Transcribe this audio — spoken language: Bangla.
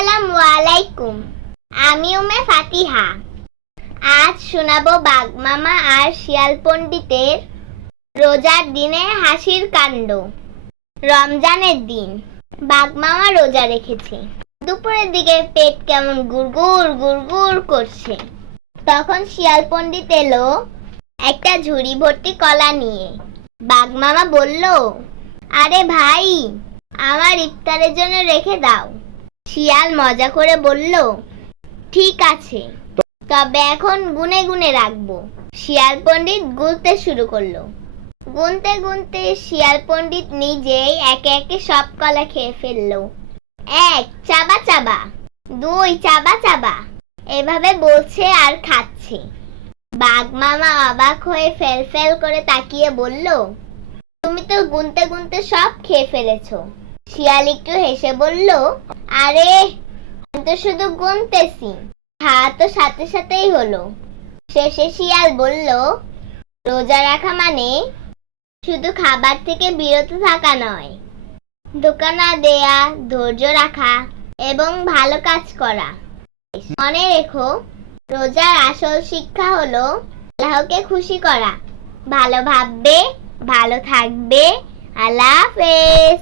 আসসালামু আলাইকুম। আমি উমে ফাতিহা। আজ শোনাবো বাঘ মামা আর শিয়াল পণ্ডিতের রোজার দিনে হাসির কাণ্ড। রমজানের দিন বাঘ মামা রোজা রেখেছে। দুপুরের দিকে পেট কেমন গুড়গুড় গুড়গুড় করছে। তখন শিয়াল পণ্ডিত এলো একটা ঝুড়ি ভর্তি কলা নিয়ে। বাঘ মামা বলল, আরে ভাই, আমার ইফতারের জন্য রেখে দাও। শিয়াল মজা করে বলল, ঠিক আছে, তবে এখন গুনে গুনে রাখবো। শিয়াল পণ্ডিত গুনতে শুরু করলো। গুনতে গুনতে শিয়াল পণ্ডিত নিজেই একে একে সব কলা খেয়ে ফেললো। 1 চাবা চাবা, 2 চাবা চাবা, এভাবে বলছে আর খাচ্ছে। বাঘ মামা অবাক হয়ে ফেল ফেল করে তাকিয়ে বলল, তুমি তো গুনতে গুনতে সব খেয়ে ফেলেছো। শিয়াল একটু হেসে বলল, আরে আমি তো শুধু গুনতেছি, খাওয়া তো সাথে সাথেই হলো। শেষে শিয়াল বলল, রোজা রাখা মানে শুধু খাবার থেকে বিরত থাকা নয়, ধোঁকা না দেয়া, ধৈর্য রাখা এবং ভালো কাজ করা। মনে রেখো, রোজার আসল শিক্ষা হলো আল্লাহকে খুশি করা, ভালো ভাববে, ভালো থাকবে। আল্লাহ হাফেজ।